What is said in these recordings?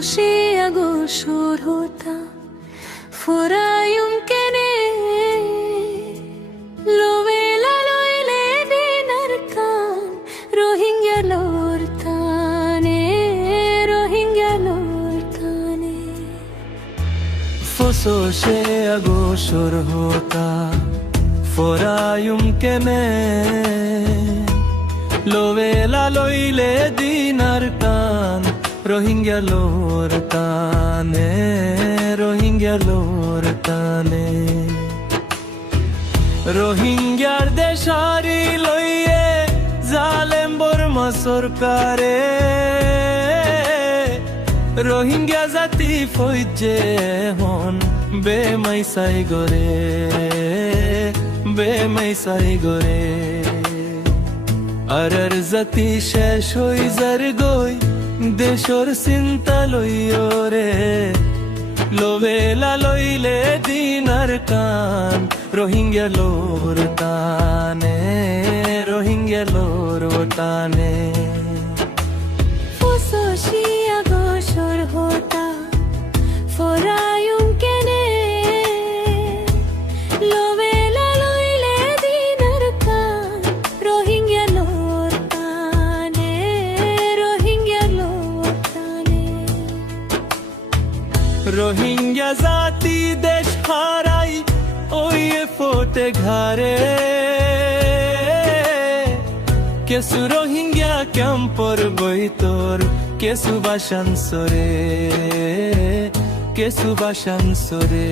شيء أقول هوتا فورا يمكنني لو ويلا لو إلي نركان روهينجا لورتاني روهينجا لورتاني फुसो से अगोशर होता फोरा युमकेने लोवेला लोइले दिनार कान रोहिंग्या लोरताने रोहिंग्या लोरताने रोहिंग्यार देशारी लइये जालेम बर्मा सरकारे रोहिंग्या जाति फौजे हन बेमाइसाई गरे बेमाइसाई गरे আরার জাতি শেষ হই যার গই দেশর চিন্তা লইও রে লোভেলা লইলে দিনার কান রোহিঙ্গা লোর তানে রোহিঙ্গা লোর তানে फुसो شيء أقول هوتا فورا يمكنني لو ويلا لو إلي نركان روهينجا لورتاني روهينجا لورتاني রোহিঙ্গা জাতি দেশ হারাই ওই ফোটে ঘরে কেসু রোহিঙ্গা ক্যাম্পর বইতর কেসু বাসান সরে কেসু বাসান সরে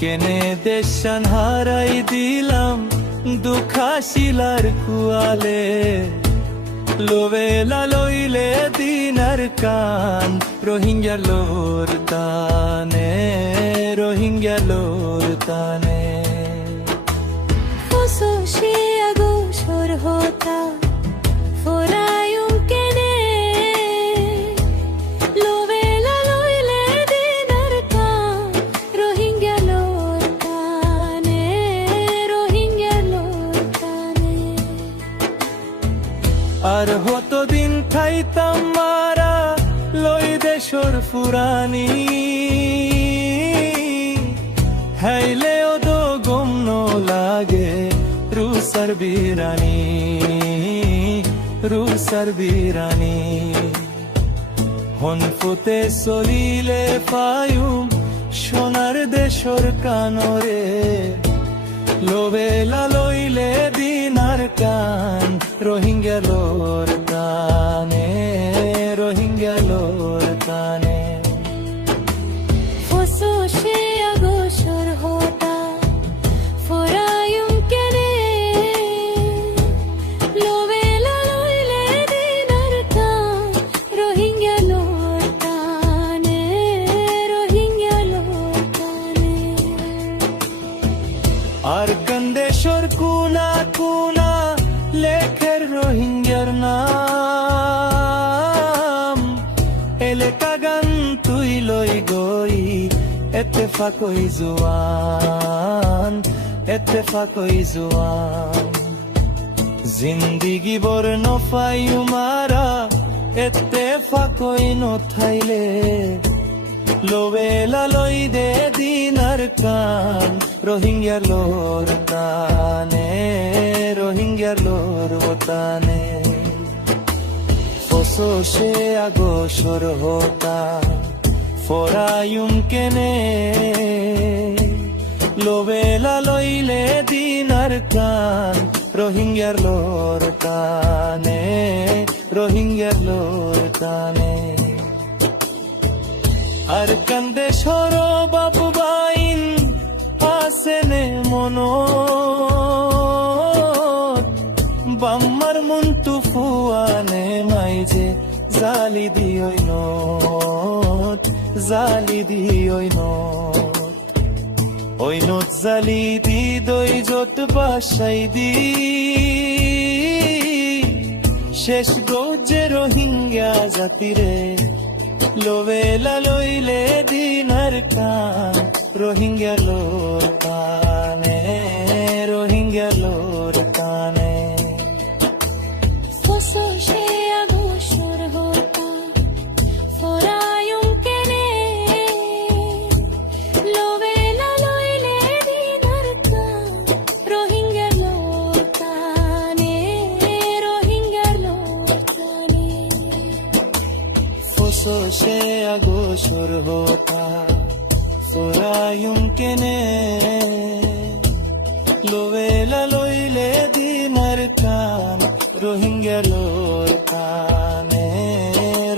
কেনে দেশান হারাই দিলাম দুঃখাশিলার কুয়ালে লোভেলা লইলে দিনার কান রোহিঙ্গা লোর তানে রোহিঙ্গা লোর তানে फुसो شيء أقول هوتا فورا يمكنني لو ويلا لو إلي نركان روهينجا لورتاني روهينجا لورتاني আর হতদিন খাইতাম মারা লই দেশর ফুরানি হাইলে ওদো গম লাগে রুসার বিরানি রুসার বিরানি হন ফুতে চলিলে পায়ুম সোনার দেশর কানরে লোভেলা লইলে দিনার কান রোহিঙ্গা লোর তানে রোহিঙ্গা লোর তানে फुसो شيء أقول هوتا فورا يمكنني لو ويلا لو إلي نركان روهينجا لورتاني روهينجا لورتاني আর গন্দেশ্বর কুনা কুনা লেখের রোহিঙ্গার নাম এলেকা গান তুই লই গই এতেফাকই জোয়ান এতেফাকই জোয়ান জিন্দিগি বর নফাই মারা এতেফাকই নথাইলে লোভেলা লই দে দিনার কান রোহিঙ্গা লোর তানে রোহিঙ্গা লোর তানে ফসো সে আগোশর হোতা ফোরা ইউমকেনে লোভেলা লইলে দিনার কান রোহিঙ্গা লোর তানে রোহিঙ্গা লোর তানে আর কান্দে সর বাবু বাইন আসেনে মনো বাম্মার মন্তু ফুয়ানে মাইজে জালি দিওই নত জালি দিওই নত ওই নত জালি দি দই যত বাসাই দি শেষ গৌজে রোহিঙ্গা জাতিরে লোভেলা লইলে দিনার কান রোহিঙ্গা লোর তানে রোহিঙ্গা লোর তানে फुसो شيء أقول هوتا se agosor hota Forayum kene Lovela loile dinar kan Rohingya lor tane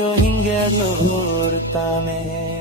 Rohingya lor tane